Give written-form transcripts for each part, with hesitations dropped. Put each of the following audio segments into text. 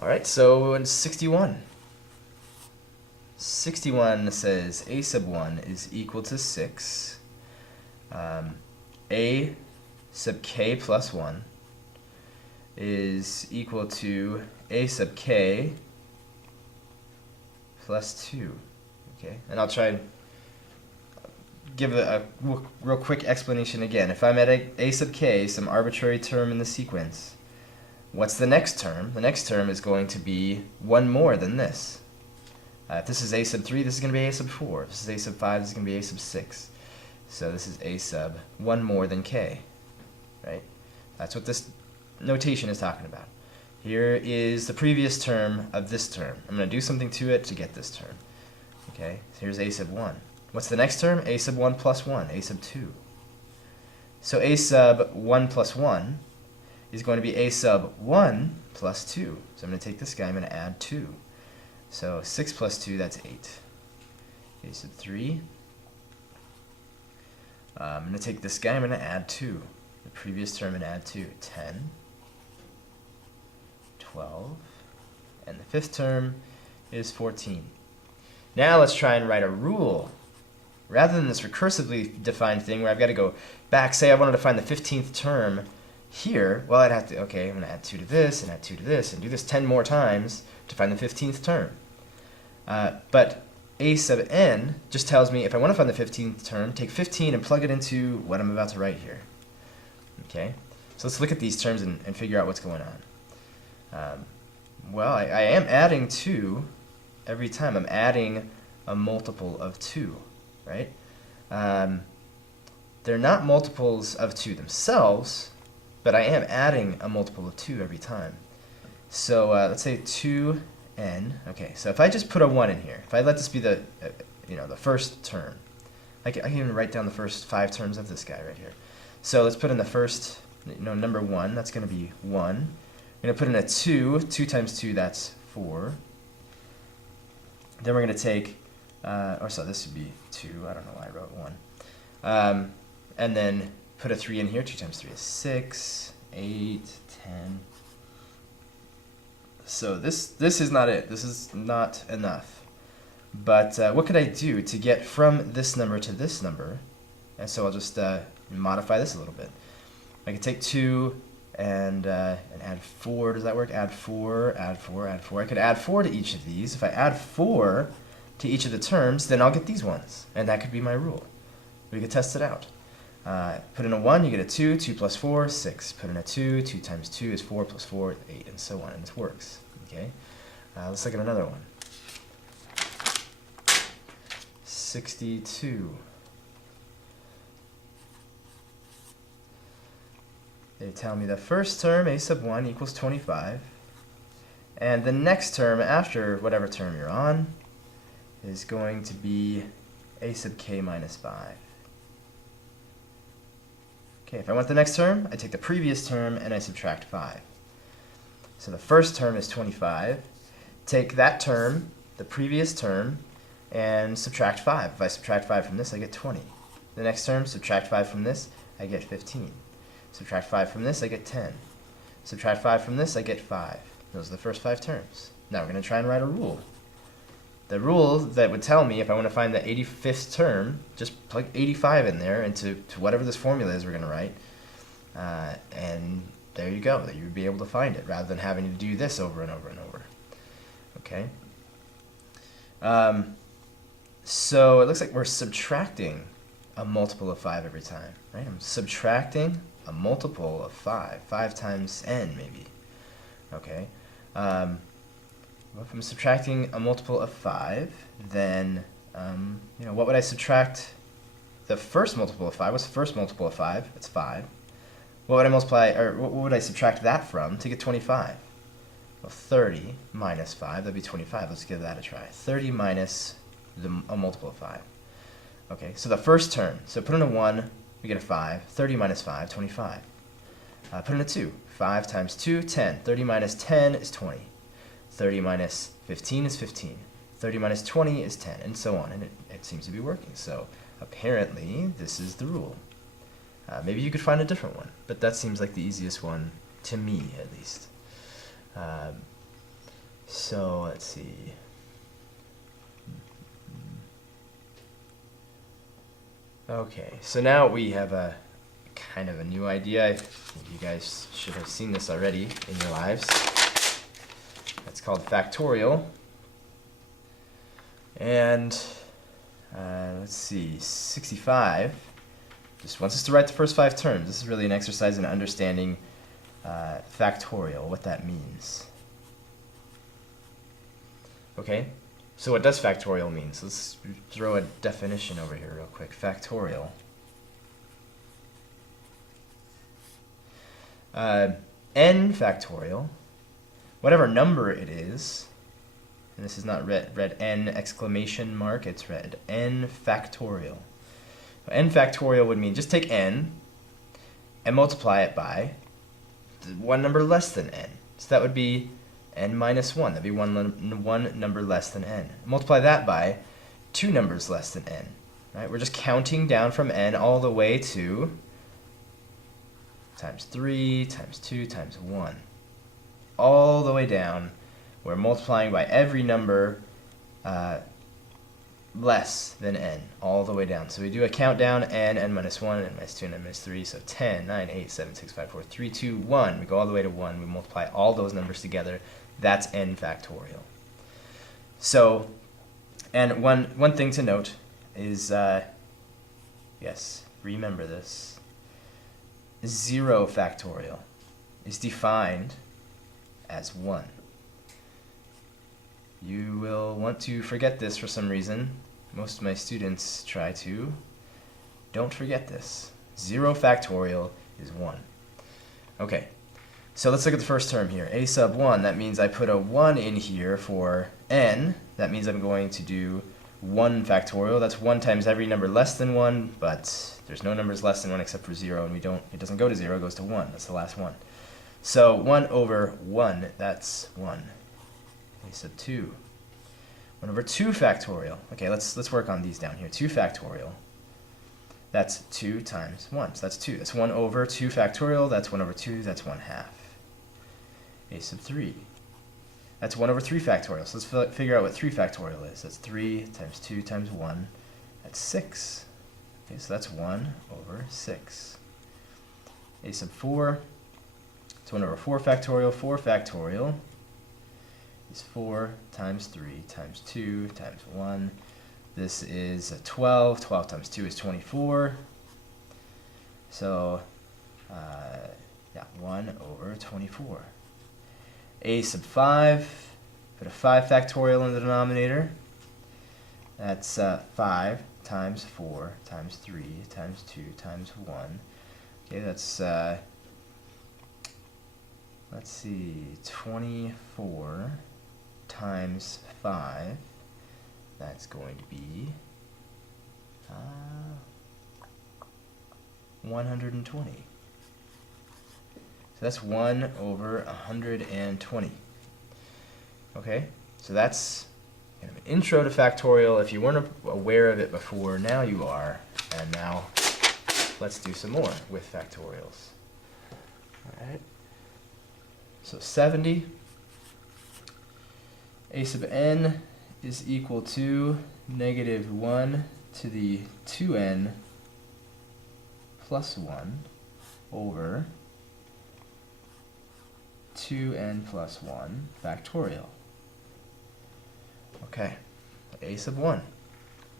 All right, so in 61. 61 says a sub 1 is equal to 6. A sub k plus 1 is equal to a sub k plus 2. Okay, and I'll try and give a real quick explanation again. If I'm at a sub k, some arbitrary term in the sequence, what's the next term? The next term is going to be one more than this. If this is a sub 3, this is going to be a sub 4. If this is a sub 5, this is going to be a sub 6. So this is a sub 1 more than k, right? That's what this notation is talking about. Here is the previous term of this term. I'm going to do something to it to get this term. Okay, so here's a sub 1. What's the next term? A sub 1 plus 1, a sub 2. So a sub 1 plus 1 is going to be a sub 1 plus 2. So I'm going to take this guy, I'm going to add 2. So 6 plus 2, that's 8. A sub 3. I'm going to take this guy, I'm going to add 2. The previous term and add 2. 10. 12. And the fifth term is 14. Now let's try and write a rule. Rather than this recursively defined thing where I've got to go back, say I wanted to find the 15th term here, well, I'd have to, okay, I'm going to add 2 to this, and add 2 to this, and do this 10 more times to find the 15th term. But a sub n just tells me if I want to find the 15th term, take 15 and plug it into what I'm about to write here. Okay, so let's look at these terms and figure out what's going on. Well, I am adding 2 every time. I'm adding a multiple of 2, right? They're not multiples of 2 themselves, but I am adding a multiple of 2 every time. So let's say 2n. Okay, so if I just put a 1 in here, if I let this be the the first term, I can even write down the first 5 terms of this guy right here. So let's put in the first, number 1. That's going to be 1. I'm going to put in a 2. 2 times 2, that's 4. Then we're going to take, so this would be 2. I don't know why I wrote 1. And then put a 3 in here. 2 times 3 is 6, 8, 10. So this is not it. This is not enough. But what could I do to get from this number to this number? And so I'll just modify this a little bit. I could take 2 and add 4. Does that work? Add 4, add 4, add 4. I could add 4 to each of these. If I add 4 to each of the terms, then I'll get these ones. And that could be my rule. We could test it out. Put in a 1, you get a 2. 2 plus 4, 6. Put in a 2. 2 times 2 is 4 plus 4, 8, and so on. And this works. Okay. Let's look at another one. 62. They tell me the first term, a sub 1, equals 25. And the next term, after whatever term you're on, is going to be a sub k minus 5. Okay, if I want the next term, I take the previous term and I subtract 5. So the first term is 25. Take that term, the previous term, and subtract 5. If I subtract 5 from this, I get 20. The next term, subtract 5 from this, I get 15. Subtract 5 from this, I get 10. Subtract 5 from this, I get 5. Those are the first 5 terms. Now we're going to try and write a rule. The rule that would tell me if I want to find the 85th term, just plug 85 in there into whatever this formula is we're going to write. And there you go. You would be able to find it rather than having to do this over and over and over. Okay? So it looks like we're subtracting a multiple of 5 every time, right? I'm subtracting a multiple of 5. 5 times n, maybe. Okay? Well, if I'm subtracting a multiple of 5, then, what would I subtract the first multiple of 5? What's the first multiple of 5? It's 5. What would I multiply, or what would I subtract that from to get 25? Well, 30 minus 5, that'd be 25. Let's give that a try. 30 minus a multiple of 5. Okay, so the first term, so put in a 1, we get a 5. 30 minus 5, 25. Put in a 2. 5 times 2, 10. 30 minus 10 is 20. 30 minus 15 is 15. 30 minus 20 is 10, and so on. And it seems to be working. So apparently, this is the rule. Maybe you could find a different one, but that seems like the easiest one to me, at least. So let's see. Okay, so now we have a kind of a new idea. I think you guys should have seen this already in your lives. It's called factorial. And let's see, 65 just wants us to write the first 5 terms. This is really an exercise in understanding factorial, what that means. Okay, so what does factorial mean? So let's throw a definition over here real quick. Factorial. N factorial, whatever number it is, and this is not read N exclamation mark, it's read N factorial. N factorial would mean just take N and multiply it by one number less than N. So that would be N minus 1. That'd be one number less than N. Multiply that by 2 numbers less than N. Right? We're just counting down from N all the way to times 3, times 2, times 1. All the way down, we're multiplying by every number less than N, all the way down. So we do a countdown, N minus 1, N minus 2, N minus 3, so 10, 9, 8, 7, 6, 5, 4, 3, 2, 1. We go all the way to 1, we multiply all those numbers together. That's N factorial. So, and one thing to note is, yes, remember this, 0 factorial is defined as 1. You will want to forget this for some reason. Most of my students try to. Don't forget this. 0 factorial is 1. Okay, so let's look at the first term here. A sub 1, that means I put a 1 in here for n. That means I'm going to do 1 factorial. That's 1 times every number less than 1, but there's no numbers less than 1 except for 0, and it doesn't go to 0, it goes to 1. That's the last one. So 1 over 1, that's 1. A sub 2. 1 over 2 factorial. Okay, let's work on these down here. 2 factorial. That's 2 times 1. So that's 2. That's 1 over 2 factorial. That's 1 over 2. That's 1 half. A sub 3. That's 1 over 3 factorial. So let's figure out what 3 factorial is. That's 3 times 2 times 1. That's 6. Okay, so that's 1 over 6. A sub 4. It's 1 over 4 factorial. 4 factorial is 4 times 3 times 2 times 1. This is 12. 12 times 2 is 24. So, yeah, 1 over 24. A sub 5, put a 5 factorial in the denominator. That's 5 times 4 times 3 times 2 times 1. Okay, that's, let's see, 24 times 5. That's going to be 120. So that's 1 over 120. Okay, so that's kind of an intro to factorial. If you weren't aware of it before, now you are. And now let's do some more with factorials. All right. So 70. A sub n is equal to negative 1 to the 2n plus 1 over 2n plus 1 factorial. Okay, a sub 1.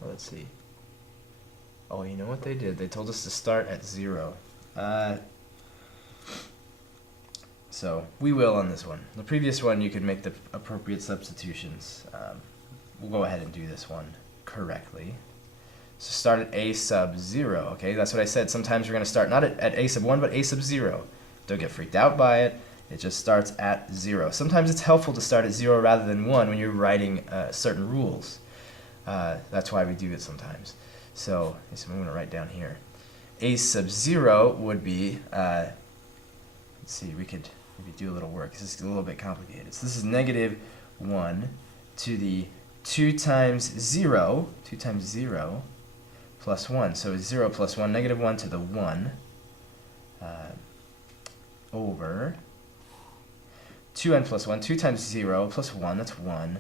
Well, let's see. Oh, you know what they did? They told us to start at 0. So we will on this one. The previous one, you could make the appropriate substitutions. We'll go ahead and do this one correctly. So start at a sub 0. Okay, that's what I said. Sometimes we're going to start not at a sub 1, but a sub 0. Don't get freaked out by it. It just starts at 0. Sometimes it's helpful to start at 0 rather than 1 when you're writing certain rules. That's why we do it sometimes. So I'm going to write down here. A sub 0 would be, let's see, we could maybe do a little work. This is a little bit complicated. So this is negative 1 to the 2 times 0 plus 1. So it's 0 plus 1, negative 1 to the 1 over 2n plus 1, 2 times 0 plus 1, that's 1.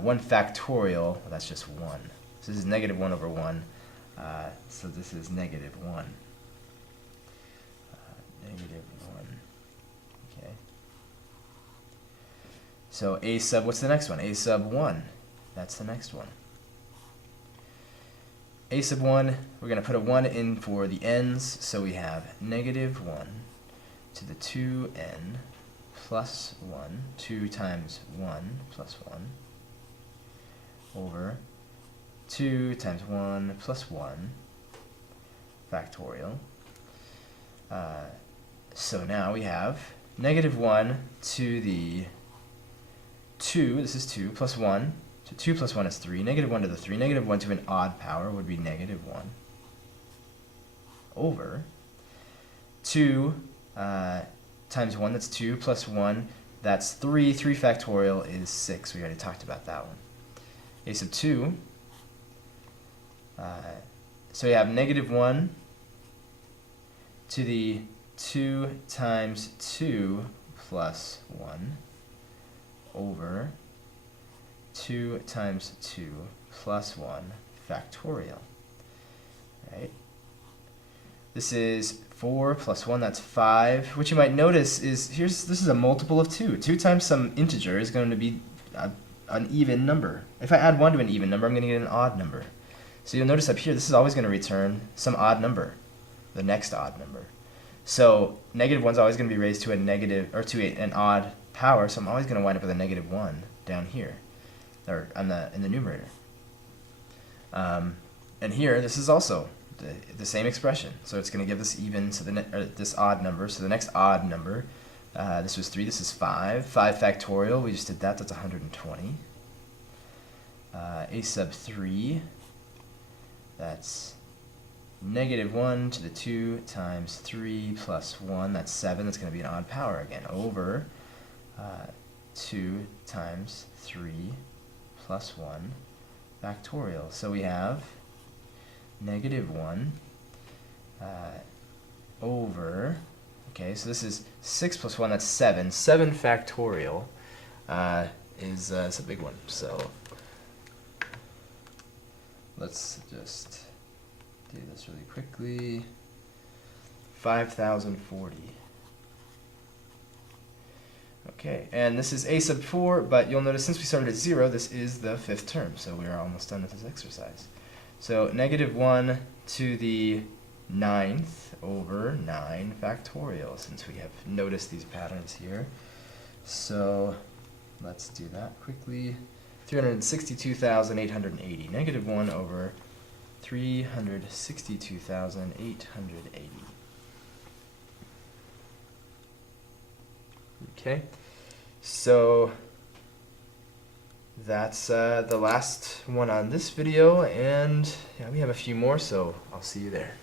1 factorial, well, that's just 1. So this is negative 1 over 1. So this is negative 1. Negative 1. Okay. So a sub, what's the next one? A sub 1. That's the next one. A sub 1, we're going to put a 1 in for the n's, so we have negative 1 to the 2n plus 1, 2 times 1 plus 1, over 2 times 1 plus 1 factorial. So now we have negative 1 to the 2, this is 2, plus 1. So 2 plus 1 is 3. Negative 1 to the 3. Negative 1 to an odd power would be negative 1 over 2 times 1, that's 2, plus 1, that's 3. 3 factorial is 6. We already talked about that one. A sub 2, so we have negative 1 to the 2 times 2 plus 1 over 2 times 2 plus 1 factorial. Right? This is 4 plus 1, that's 5. What you might notice is this is a multiple of 2. 2 times some integer is going to be an even number. If I add 1 to an even number, I'm going to get an odd number. So you'll notice up here, this is always going to return some odd number, the next odd number. So negative 1 is always going to be raised to a negative, or to an odd power, so I'm always going to wind up with a negative 1 down here, or in the numerator. And here, this is also the same expression. So it's going to give this even, so this odd number. So the next odd number, this was 3, this is 5. 5 factorial, we just did that, that's 120. A sub 3, that's negative 1 to the 2 times 3 plus 1, that's 7. That's going to be an odd power again, over 2 times 3 plus 1 factorial. So we have negative 1 over, okay, so this is 6 plus 1, that's 7. 7 factorial is it's a big one. So let's just do this really quickly. 5,040. Okay, and this is a sub 4, but you'll notice since we started at 0, this is the 5th term, so we are almost done with this exercise. So negative 1 to the 9th over 9 factorial, since we have noticed these patterns here. So let's do that quickly. 362,880. Negative 1 over 362,880. Okay, so that's the last one on this video, and yeah, we have a few more, so I'll see you there.